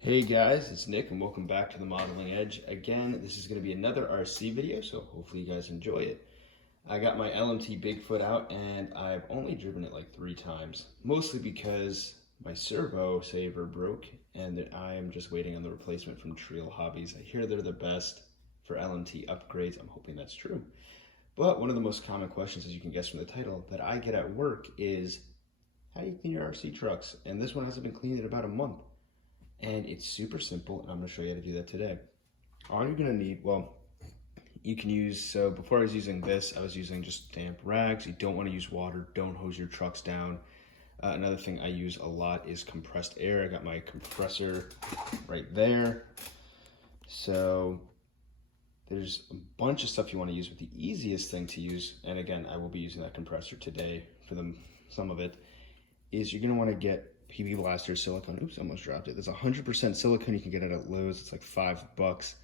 Hey guys, it's Nick and welcome back to the Modeling Edge. Again, this is going to be another RC video, so hopefully you guys enjoy it. I got my LMT Bigfoot out and I've only driven it like 3 times, mostly because my servo saver broke and that I am just waiting on the replacement from Trail Hobbies. I hear they're the best for LMT upgrades. I'm hoping that's true. But one of the most common questions, as you can guess from the title, that I get at work is, how do you clean your RC trucks? And this one hasn't been cleaned in about a month. And it's super simple, and I'm going to show you how to do that today. All you're going to need, well, you can use, so before I was using this, I was using just damp rags. You don't want to use water. Don't hose your trucks down. Another thing I use a lot is compressed air. I got my compressor right there. So there's a bunch of stuff you want to use, but the easiest thing to use, and again, I will be using that compressor today for some of it, is you're going to want to get PB Blaster silicone. Oops, almost dropped it. There's 100% silicone you can get it at Lowe's. It's like $5.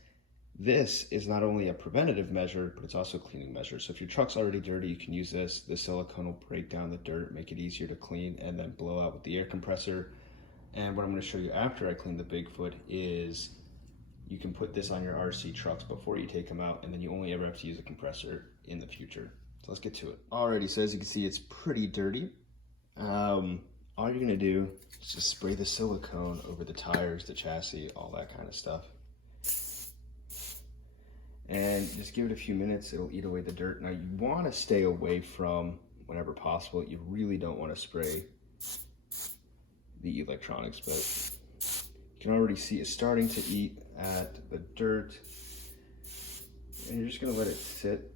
This is not only a preventative measure, but it's also a cleaning measure. So if your truck's already dirty, you can use this. The silicone will break down the dirt, make it easier to clean, and then blow out with the air compressor. And what I'm going to show you after I clean the Bigfoot is you can put this on your RC trucks before you take them out, and then you only ever have to use a compressor in the future. So let's get to it. Alrighty, so as you can see, it's pretty dirty. All you're gonna do is just spray the silicone over the tires, the chassis, all that kind of stuff. And just give it a few minutes, it'll eat away the dirt. Now you wanna stay away from, whenever possible, you really don't wanna spray the electronics, but you can already see it's starting to eat at the dirt. And you're just gonna let it sit.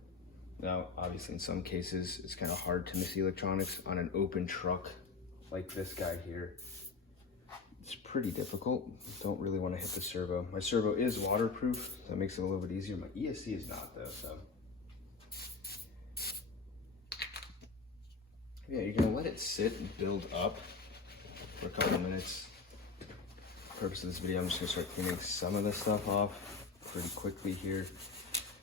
Now, obviously in some cases, it's kind of hard to miss the electronics on an open truck like this guy here. It's pretty difficult. Don't really want to hit the servo. My servo is waterproof, so that makes it a little bit easier. My ESC is not though, so. Yeah, you're gonna let it sit and build up for a couple of minutes. For the purpose of this video, I'm just gonna start cleaning some of this stuff off pretty quickly here.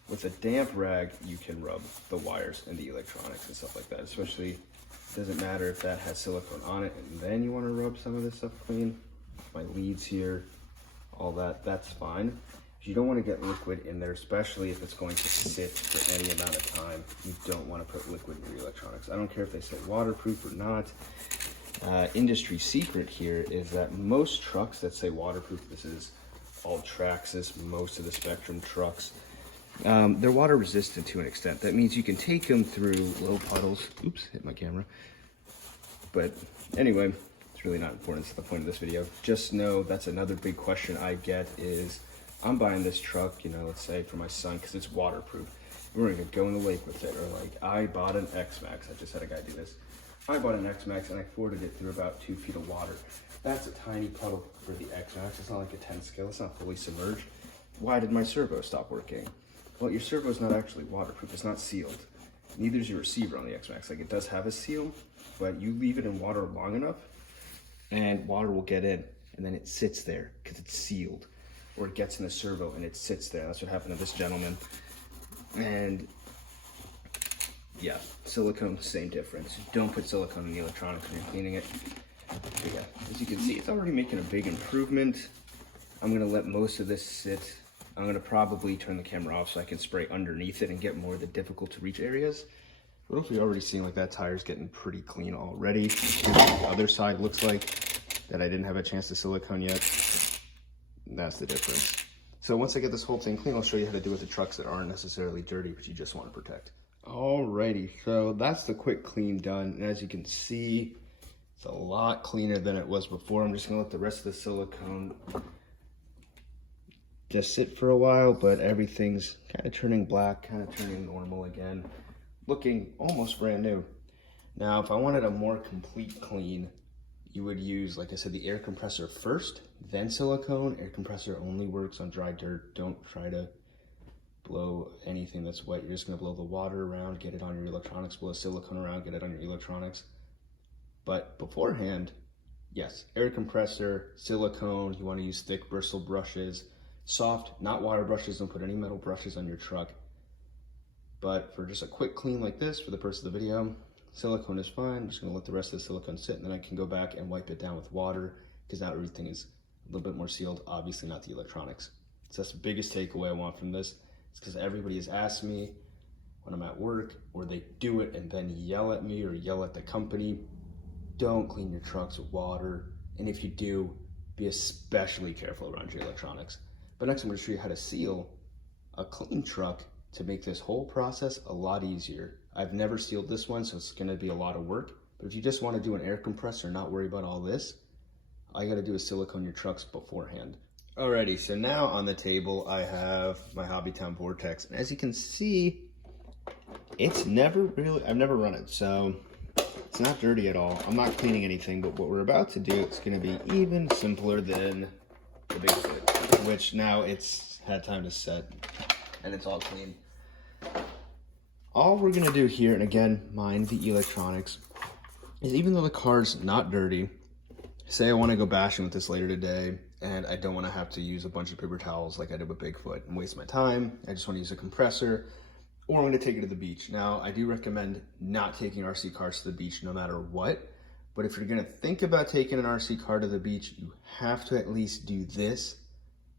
With a damp rag, you can rub the wires and the electronics and stuff like that, especially. Doesn't matter if that has silicone on it and then you want to rub some of this stuff clean. My leads here, all that, that's fine. You don't want to get liquid in there, especially if it's going to sit for any amount of time. You don't want to put liquid in your electronics. I don't care if they say waterproof or not. Industry secret here is that most trucks that say waterproof, this is all Traxxas, most of the Spectrum trucks, they're water resistant to an extent. That means you can take them through low puddles. Oops, hit my camera. But anyway, it's really not important. It's the point of this video. Just know that's another big question I get is, I'm buying this truck, you know, let's say for my son, because it's waterproof. We're gonna go in the lake with it. Or like, I bought an X-Max. I just had a guy do this. I bought an X-Max and I forded it through about 2 feet of water. That's a tiny puddle for the X-Max. It's not like a 10 scale. It's not fully submerged. Why did my servo stop working? Well, your servo is not actually waterproof. It's not sealed. Neither is your receiver on the X-Max. Like, it does have a seal, but you leave it in water long enough and water will get in and then it sits there because it's sealed, or it gets in the servo and it sits there. That's what happened to this gentleman. And yeah, silicone, same difference. Don't put silicone in the electronics when you're cleaning it. But yeah, as you can see, it's already making a big improvement. I'm gonna let most of this sit. I'm gonna probably turn the camera off so I can spray underneath it and get more of the difficult to reach areas. But hopefully you're already seeing like that tire's getting pretty clean already. Here's what the other side looks like that I didn't have a chance to silicone yet. And that's the difference. So once I get this whole thing clean, I'll show you how to do it with the trucks that aren't necessarily dirty, but you just want to protect. Alrighty, so that's the quick clean done. And as you can see, it's a lot cleaner than it was before. I'm just gonna let the rest of the silicone just sit for a while, but everything's kind of turning black, kind of turning normal again, looking almost brand new. Now, if I wanted a more complete clean, you would use, like I said, the air compressor first, then silicone. Air compressor only works on dry dirt. Don't try to blow anything that's wet. You're just gonna blow the water around, get it on your electronics, blow silicone around, get it on your electronics. But beforehand, yes, air compressor, silicone, you wanna use thick bristle brushes, soft, not water brushes. Don't put any metal brushes on your truck. But for just a quick clean like this, for the purpose of the video, silicone is fine. I'm just gonna let the rest of the silicone sit, and then I can go back and wipe it down with water, because now everything is a little bit more sealed, obviously not the electronics. So that's the biggest takeaway I want from this. It's because everybody has asked me when I'm at work, or they do it and then yell at me or yell at the company, don't clean your trucks with water. And if you do, be especially careful around your electronics. But next I'm going to show you how to seal a clean truck to make this whole process a lot easier. I've never sealed this one, so it's going to be a lot of work. But if you just want to do an air compressor and not worry about all this, all you got to do is silicone your trucks beforehand. Alrighty, so now on the table I have my Hobbytown Vortex. And as you can see, I've never run it, so it's not dirty at all. I'm not cleaning anything, but what we're about to do is going to be even simpler than the Bigfoot, which now it's had time to set and it's all clean. All we're going to do here, and again, mind the electronics, is even though the car's not dirty, say I want to go bashing with this later today, and I don't want to have to use a bunch of paper towels like I did with Bigfoot and waste my time. I just want to use a compressor, or I'm going to take it to the beach. Now, I do recommend not taking RC cars to the beach no matter what, but if you're going to think about taking an RC car to the beach, you have to at least do this,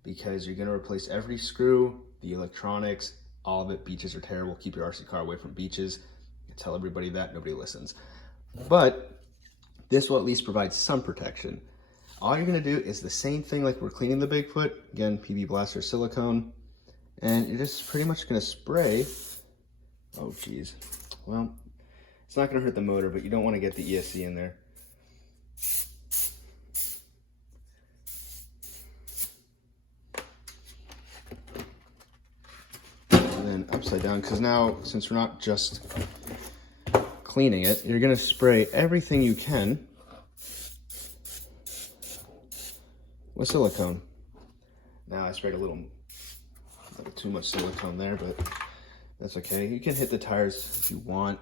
because you're going to replace every screw, the electronics, all of it. Beaches are terrible. Keep your RC car away from beaches. I tell everybody that, nobody listens. But this will at least provide some protection. All you're going to do is the same thing like we're cleaning the Bigfoot. Again, PB Blaster silicone. And you're just pretty much going to spray. Oh, geez. Well, it's not going to hurt the motor, but you don't want to get the ESC in there. And then upside down, because now, since we're not just cleaning it, you're going to spray everything you can with silicone. Now I sprayed a little too much silicone there, but that's okay. You can hit the tires if you want.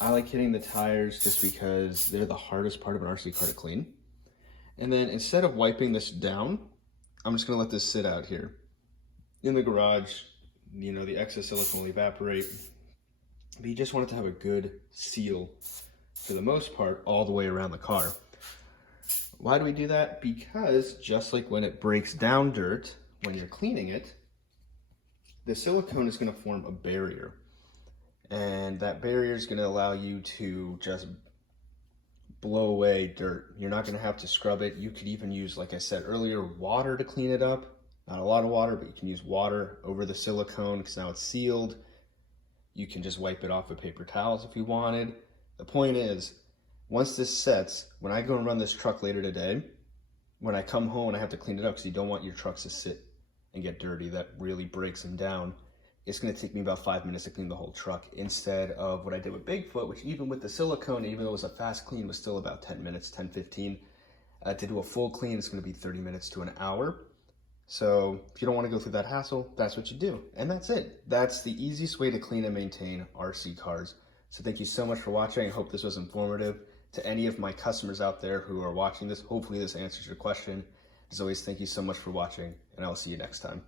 I like hitting the tires just because they're the hardest part of an RC car to clean. And then instead of wiping this down, I'm just gonna let this sit out here. In the garage, you know, the excess silicone will evaporate, but you just want it to have a good seal, for the most part, all the way around the car. Why do we do that? Because just like when it breaks down dirt, when you're cleaning it, the silicone is going to form a barrier. And that barrier is going to allow you to just blow away dirt. You're not going to have to scrub it. You could even use, like I said earlier, water to clean it up. Not a lot of water, but you can use water over the silicone because now it's sealed. You can just wipe it off with paper towels if you wanted. The point is, once this sets, when I go and run this truck later today, when I come home and I have to clean it up, because you don't want your trucks to sit and get dirty, that really breaks them down. It's going to take me about 5 minutes to clean the whole truck, instead of what I did with Bigfoot, which even with the silicone, even though it was a fast clean, was still about 10 minutes, 10, 15. To do a full clean, it's going to be 30 minutes to an hour. So if you don't want to go through that hassle, that's what you do. And that's it. That's the easiest way to clean and maintain RC cars. So thank you so much for watching. I hope this was informative. To any of my customers out there who are watching this, hopefully this answers your question. As always, thank you so much for watching, and I will see you next time.